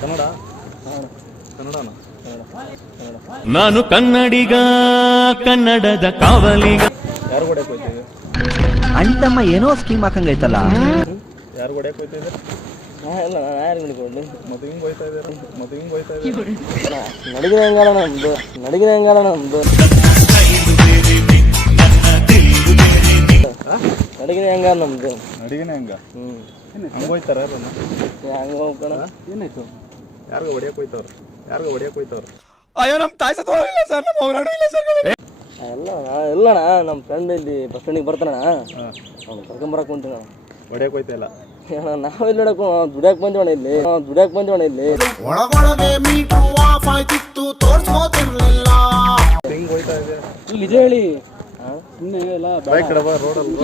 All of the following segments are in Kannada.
ಕನ್ನಡ ಕನ್ನಡನ ನಾನು ಕನ್ನಡಿಗ, ಕನ್ನಡದ ಕಾವಲಿಗ. ಯಾರು ಹೊಡ್ಯಕ್ಕೆ ಹೋಯ್ತಿದ್ದೆ? ಅಣ್ತಮ್ಮ ಏನೋ ಸ್ಕೀಮ್ ಹಾಕಂಗೈತಲ್ಲ. ಯಾರು ಹೊಡ್ಯಕ್ಕೆ ಹೋಯ್ತಿದ್ದೆ? ಇಲ್ಲ ನಾನು ಯಾರು ಹಿಡ್ಕೊಂಡು ಮತ್ತೆ ಹಿಂಗೆ ಹೋಯ್ತಾ ಇದ್ದೀರಾ? ಮತ್ತೆ ಹಿಂಗೆ ಹೋಯ್ತಾ ಇದ್ದೀರಾ? ನಡಗಿನ ಹೆಂಗಾಲ ನಮ್ದು, ನಡಗಿನ ಹೆಂಗಾಲ ನಮ್ದು, ನಡಗಿನ ಹೆಂಗಾಲ ನಮ್ದು, ನಡಿಗೆನೆ ಹೆಂಗ? ಹಂಗೆ ಹೋಯ್ತಾರ ಹಂಗ ಹೋಗೋಣ. ಏನಾಯ್ತು? ಯಾರಿಗ ಹೊಡ್ಯಕ್ಕೆ ಹೋಯ್ತವ್ರು? ಯಾರಿಗ ಹೊಡ್ಯಕ್ಕೆ ಹೋಯ್ತವ್ರು? ಅಯ್ಯೋ ನಮ್ಮ ತಾಯಿ ಸತ್ತೋಗಿಲ್ಲ ಸರ್, ನಮ್ಮ ಹೋರಾಟ ಇಲ್ಲ ಸರ್. ಇಲ್ಲಣ್ಣ ನಮ್ಮ ಫ್ರೆಂಡ್ ಇಲ್ಲಿ ಬಸ್ ಸ್ಟ್ಯಾಂಡಿಗೆ ಬರ್ತಾನಣ್ಣ, ಅವ್ನು ಕರ್ಕೊಂಬರಕ್ಕೆ ಹೊಂಟಿನ. ಹೊಡ್ಯಕ್ಕೆ ಹೋಯ್ತಾ ಇಲ್ಲ? ನಾವೆಲ್ಲ ದುಡ್ಯಾಕ್ ಬಂದಿವಣ ಇಲ್ಲಿ, ದುಡ್ಯಾಕ್ ಬಂದಿವಣ ಇಲ್ಲಿ. ಹಿಂಗೆ ಹೋಯ್ತಾ ಇದೆ ನಿಜ ಹೇಳಿ ಸುಮ್ಮನೆ ಎಲ್ಲ ಬೈಕ್ ಕಡೆ ಬಾ, ರೋಡಲ್ಲಿ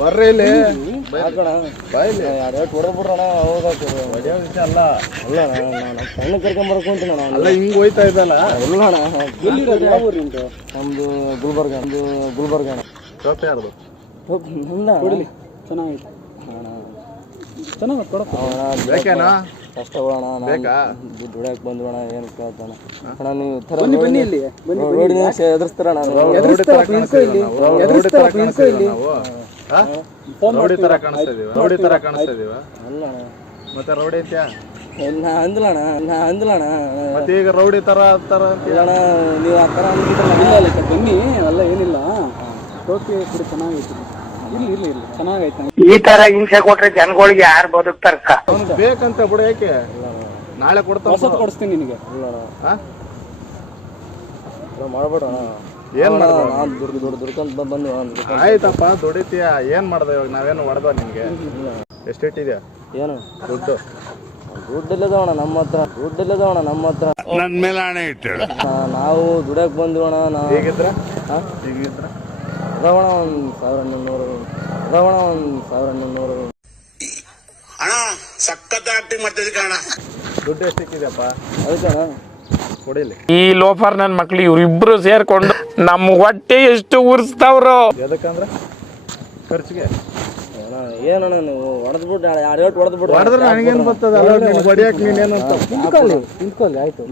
ಬರ್ರಿ ಇಲ್ಲಿ ಹಾಕೋಣ. ಬಾಯಿಲಿ ಎರಡು ಹೊಡೆದ್ ಬಿಡ್ರಣ. ಹೌದಾಗ್ತದೆ ಹೊಡ್ಯೋ ವಿಷಯ ಅಲ್ಲ. ಅಲ್ಲ ನಮ್ಮ ಫ್ರೆಂಡ್ ಕರ್ಕೊಂಬರಕ್ಕೆ ಹೊಂಟಿನ ನಾನು. ಅಲ್ಲ ಹಿಂಗೆ ಹೋಯ್ತಾ ಇದ್ದಲ್ಲ. ಇಲ್ಲಣ್ಣ ನಮ್ದು ಗುಲ್ಬರ್ಗ, ನಮ್ದು ಗುಲ್ಬರ್ಗ ಅಣ್ಣ. ಟೋಪ್ ಯಾರ್ದು? ಕೊಡಲಿ ಚೆನ್ನಾಗಿತ್ತು ಚೆನ್ನಾಗಿ ಕೊಡಪ್ಪ. ಬೇಕೇನಾ? ಕಷ್ಟ ಹೋಗೋಣ, ಬೇಕಾ? ದುಡ್ಯಾಕ್ ಬಂದ್ವಣ. ಏನು ಕೇಳ್ತಾನ ಅಣ್ಣ ನೀವು ಥರ ಬನ್ನಿ ಇಲ್ಲಿ ರೋಡಿನ ಎದುರಿಸ್ತಾರ ರೌಡಿ ತರ ಕಾಣಿಸ್ತಾ ಇದೀವ? ಅಲ್ಲ ಮತ್ತೆ ರೌಡಿ ಐತ್ಯಾ? ನಾ ಅಂದ್ಲಣ್ಣ, ಮತ್ತೆ ಈಗ ರೌಡಿ ತರ ತರ ಅಣ್ಣ ನೀವು ಆ ಥರ ಅಂದ್ಬಿಟ್ಟಲ್ಲ. ಬನ್ನಿ ಅಲ್ಲ ಏನಿಲ್ಲ, ಟೋಪಿ ಕೂಡ ಚೆನ್ನಾಗೈತಿ. ಇಲ್ಲಿ ಚೆನ್ನಾಗೈತೆ. ಈ ತರ ಹಿಂಸೆ ಕೊಟ್ರೆ ಜನಗಳಿಗೆ ಯಾರು ಬದುಕ್ತಾರಕ್ಕ? ಬೇಕಂತ ಬಿಡು. ಯಾಕೆ ನಾಳೆ ಕೊಡ್ತಾ ಕೊಡಿಸ್ತೀನಿ ನಿನಗೆ. ಮಾಡ್ಬೇಡ ಏನ್ ಮಾಡ್ದ? ನಾನು ದುಡ್ಕೊಂತ ಬಂದು. ಆಯ್ತಪ್ಪ ದುಡಿತೀಯ, ಏನ್ ಮಾಡ್ದ ಇವಾಗ? ನಾವೇನು ಹೊಡೆದ ನಿನ್ಗೆ? ಎಷ್ಟಿಟ್ಟಿದ್ಯಾ ಏನು ದುಡ್ಡು? ದುಡ್ಡಿಲ್ಲದವಣ ನಮ್ಮ ಹತ್ರ, ದುಡ್ಡಿಲ್ಲದವಣ ನಮ್ಮ ಹತ್ರ. ನನ್ನ ಮೇಲೆ ಹಣೆ ಇಟ್ಟು ನಾವು ದುಡ್ಯಾಕ್ ಬಂದಿವಣ. ನಾವು ಹೇಗಿದ್ರ ಹೇಗಿದ್ರ? ರವಣ 1200, ರವಣ 1200. ಅಣ್ಣ ಸಖತ್ ಆಕ್ಟಿಂಗ್ ಮಾಡ್ತಿದ್ದೆ ಕಣ. ದುಡ್ಡು ಎಷ್ಟಿಕ್ಕಿದ್ಯಪ್ಪ? ಅದಕ್ಕಣ ಕೊಡಿಲಿ. ಈ ಲೋಫರ್ ನನ್ನ ಮಕ್ಳು ಇವ್ರಿಬ್ರು ಸೇರ್ಕೊಂಡು ನಮ್ಮ ಹೊಟ್ಟೆ ಎಷ್ಟು ಉರ್ಸ್ತಾವ್ರು. ಎದಕ್ಕಂದ್ರೆ ಖರ್ಚಿಗೆ. ಏನಣ್ಣ ನೀವು ಹೊಡೆದ್ಬಿಟ್ಟು ಹೊಡೆದ್ಬಿಟ್ಟು ಹೊಡೆದ್ರೆ ನನಗೇನು ಬರ್ತದೆ? ಹೊಡಿಯಕ್ಕೆ ನೀನೇನು ಅಂತ ನಿಂತ್ಕೊಳ್ಳಿ. ಆಯ್ತು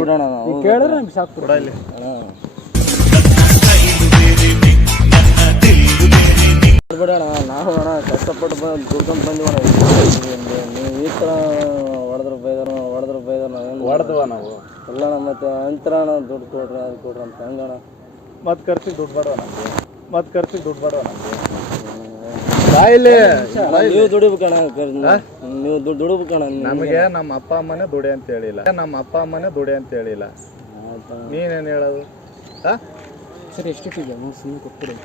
ಬಿಡೋಣ, ಕೇಳಿದ್ರೆ ನಮ್ಗೆ ಸಾಕು. ಕೊಡಲಿ. ಬಿಡೋಣ, ನಾವು ಅಣ್ಣ ಕಷ್ಟಪಟ್ಟು ದುಡ್ಕೊಂಡು ಬಂದಿವಣ. ನೀವು ಈ ಥರ ಹೊಡೆದ್ರು ಬೈದಾರ ನಾವೇನು ಹೊಡೆದ್ವ ನಾವು? ಇಲ್ಲ ಮತ್ತೆ ಅಂತರ ದುಡ್ಡು ಕೊಡ್ರಿ ಅದು ಕೊಡ್ರಿ ಅಂತ ಹೆಂಗಣ? ಮತ್ತೆ ಖರ್ಚಿಗೆ ದುಡ್ಡು ಬೇಡವ ನಮಗೆ? ಮತ್ತೆ ಖರ್ಚಿಗೆ ದುಡ್ಡು ಬೇಡವ ನಮಗೆ? ಬಾಯಿಲಿ ನೀವು ದುಡಿಬೇಕಣ್ಣ, ನೀವು ದುಡಿಬೇಕಣ್ಣ. ನಮಗೆ ನಮ್ಮ ಅಪ್ಪ ಅಮ್ಮನೇ ದುಡಿ ಅಂತ ಹೇಳಿಲ್ಲ, ನಮ್ಮ ಅಪ್ಪ ಅಮ್ಮನೇ ದುಡಿ ಅಂತ ಹೇಳಿಲ್ಲ. ನೀನೇನು ಹೇಳೋದು? ಸರಿ ಎಷ್ಟಿಟ್ಟಿದ್ಯಾ ಸುಮ್ಮನೆ ಕೊಟ್ಬಿಡಿ.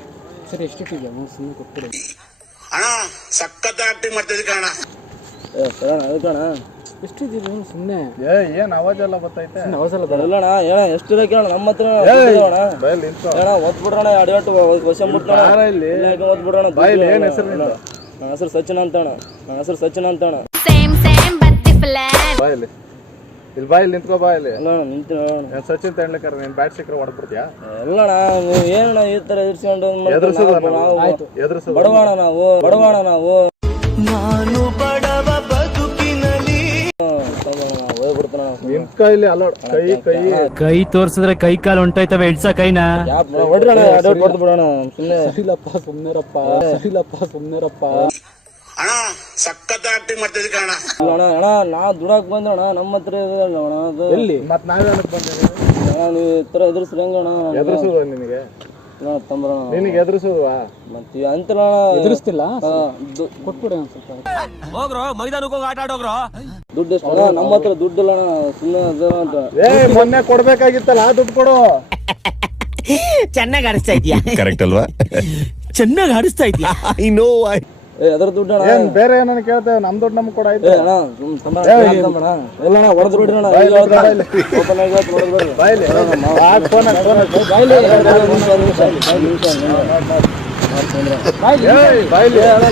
ಸರಿ ಎಷ್ಟಿಟ್ಟಿದ್ಯಾ ಸುಮ್ಮನೆ ಕೊಟ್ಬಿಡಿ. ಅಣ್ಣ ಸಖತ್ ಆಕ್ಟಿಂಗ್ ಮಾಡ್ತಿದ್ದೆ ಕಣ. ಸರಣ ಅದಕ್ಕಣ ಎಷ್ಟಿದ್ದೀವಿ ಸುಮ್ಮನೆ. ಏನು ಅವಾಜ್ ಎಲ್ಲ ಬರ್ತೈತೆ? ಇಲ್ಲಣ್ಣ ಹೇಳ ಎಷ್ಟು ಕೇಳ ನಮ್ಮ ಹತ್ರ ಹೇಳ ಓದ್ಬಿಡ್ರಣ. ಎರಡು ಕ್ವಶನ್ ಬಿಟ್ರಣ ಓದ್ಬಿಡ್ರಣ. ಏನು ಹೆಸರು? ನನ್ನ ಹೆಸರು ಸಚಿನ್ ಅಂತಣ್ಣ. ಬಾಯಲ್ಲಿ ಇಲ್ಲಿ ಬಾಯಲ್ಲಿ ನಿಂತ್ಕೋ. ಬಾಯಲ್ಲಿ ನಿಂತು ಸಚಿನ್ ತಗೊಳ್ಲಿಕ್ಕಾರ ನೀನು ಬ್ಯಾಟ್ ಸಿಕ್ಕರೆ ಹೊಡ್ಬಿಡ್ತೀಯಾ? ಇಲ್ಲಣ್ಣ ನೀವು ಏನಣ್ಣ ಈ ತರ ಎದುರಿಸ್ಕೊಂಡು ಬಡವಣ ನಾವು ನಾನು ಬಡವ ಬದುಕಿನಲ್ಲಿ. ಹೋಗ್ಬಿಡ್ತಾನ ನಿನ್ ಕೈಲಿ ಅಲ್ಲ ಕೈ ತೋರ್ಸಿದ್ರೆ ಕೈ ಕಾಲು ಹೊಂಟೋಯ್ತವೆ. ಎಡ್ಸ ಕೈನ ಹೊಡ್ರಣ. ಹೊಡೆದು ಬಿಡೋಣ ಸುಮ್ಮನೆ. ಸುಮ್ಮನೆರಪ್ಪ. ಅಣ್ಣ ಸಖತ್ ಆಕ್ಟಿಂಗ್ ಮಾಡ್ತಿದ್ದೆ ಕಣ. ಅಣ್ಣ ನಾ ದುಡಾಕ್ ಬಂದಣ್ಣ, ನಮ್ಮ ಹತ್ರ ಅಣ್ಣ ಅದು. ಎಲ್ಲಿ ಮತ್ತೆ ನಾವೇ ಬಂದಿದ್ದೀವಿ? ನೀವು ಈ ತರ ಎದುರಿಸ್ರಿ ಹೆಂಗಣ್ಣ? ಎದುರಿಸೋದು ನಿನಗೆ? ತಂಬರೋಣ ನಿನಗೆ ಎದುರಿಸೋದುವಾ? ಮತ್ತೆ ಅಂತ ಎದುರಿಸ್ತಿಲ್ಲ. ಕೊಟ್ಬಿಡಿ ಒಂದು ಸ್ವಲ್ಪ. ಹೋಗ್ರೋ ಮೈದಾನಕ್ಕೆ ಹೋಗಿ ಆಟ ಆಡೋಗ್ರೋ. ದುಡ್ಡು ಎಷ್ಟು? ನಮ್ಮ ಹತ್ರ ದುಡ್ಡು ಇಲ್ಲ ಅಣ್ಣ, ಸುಮ್ಮನೆ ಅಂತ. ಮೊನ್ನೆ ಕೊಡ್ಬೇಕಾಗಿತ್ತಲ್ಲ, ಆ ದುಡ್ಡು ಕೊಡು. ಚೆನ್ನಾಗಿ ಆಡಿಸ್ತಾ ಇದೀಯಾ? ಕರೆಕ್ಟ್ ಅಲ್ವಾ? ಚೆನ್ನಾಗಿ ಆಡಿಸ್ತಾ ಇದೀಯಾ? ಅದರ ದುಡ್ಡು ಅಣ್ಣ. ಏನ್ ಬೇರೆ ಏನನ್ನ ಕೇಳ್ತೇವೆ? ನಮ್ ದುಡ್ಡು ನಮ್ಗೆ ಕೊಡ. ಆಯ್ತು ಅಣ್ಣ ಇಲ್ಲ ಹೊಡೆದ್ ಬಿಡ್ರಿ ಅಣ್ಣ. ಓಪನ್ ಆಗಿ ಹೊಡೆದ್ ಬಿಡ್ರಿ.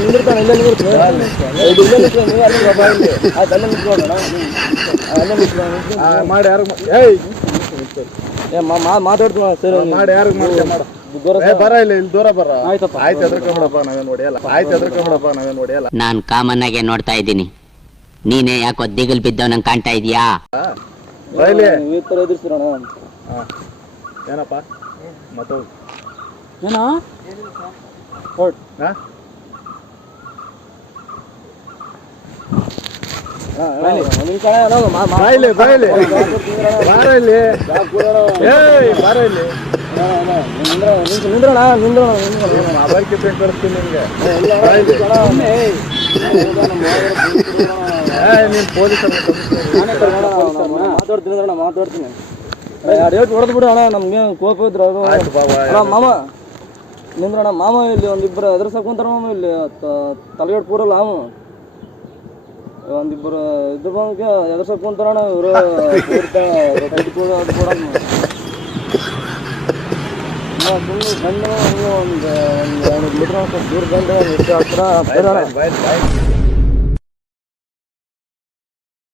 ನಿಂದಿರ್ತಾನೆ ಇಲ್ಲ ಮಾಡಿ ಯಾರು ಮಾತಾಡ್ತೀವಿ ಸರ್. ಮಾಡಿ ಯಾರು ಮಾಡ್ತೀಯ? ಮಾಡ ದೂರ ಬರ ಇಲ್ಲಿ ದೂರ ಬರ. ಆಯ್ತಪ್ಪ. ಆಯ್ತು ಎದ್ರಕೊಂಬಿಡಪ್ಪ ನಾವೇನ್ ಹೊಡಿಯಲ್ಲ. ಆಯ್ತು ಎದ್ರಕೊಂಬಿಡಪ್ಪ ನಾವೇನ್ ಹೊಡಿಯಲ್ಲ. ನಾನ್ ಕಾಮನ್ ಆಗಿ ನೋಡ್ತಾ ಇದ್ದೀನಿ, ನೀನೇ ಯಾಕೋ ದಿಗಲ್ ಬಿದ್ದವ್ ನಂಗೆ ಕಾಣ್ತಾ ಇದೀಯಾ? ಬೈಲಿ. ಈ ಥರ ಎದುರಿಸ್ತೀರಣ. ಏನಪ್ಪ ಮತ್ತೋ ಏನಾ ಹೊಟ್ ಹಾ ಬಾಯ್ಲಿ ಬಾಯ್ಲಿ ಬಾರ ಇಲ್ಲಿ. ಏಯ್ ಬಾರ ಇಲ್ಲಿ. ನಿಂದ್ರಣ ಮೊಬೈಲ್ ಕಿತ್ಕೊಂಡು ಕಳಿಸ್ತೀನಿ ನಿಮ್ಗೆ. ನೀನ್ ಪೊಲೀಸರು ಮಾತಾಡ್ತೀನಿ ರೇಟ್ ಹೊಡೆದು ಬಿಡು ಅಣ್ಣ, ನಮ್ಗೆ ಕೋಪ ಇದ್ರು ಅದು. ಆಯ್ತು ಬಾಬಾ. ಅಣ್ಣ ಮಾಮ ನಿಂದ್ರಣ್ಣ, ಮಾಮ ಇಲ್ಲಿ ಒಂದಿಬ್ಬರು ಎದುರ್ಸಕ್ ಕುಂತಾರ ಮಾಮ, ಇಲ್ಲಿ ತಲೆಗೇಟ್ ಪೂರಲ್ಲ ಅವ ಒಂದಿಬ್ಬರು ಇದ್ರ ಬಂದಕ್ಕೆ ಎದುರ್ಸಕ್ ಕುಂತಾರಣ ಇವರು. ಸುಮ್ಮನೆ ಬಂದ ಒಂದು 2 ಮೀಟ್ರ್ ದೂರ ಬಂದ ಹತ್ರ ಬಾಯ್ ಬಾಯ್.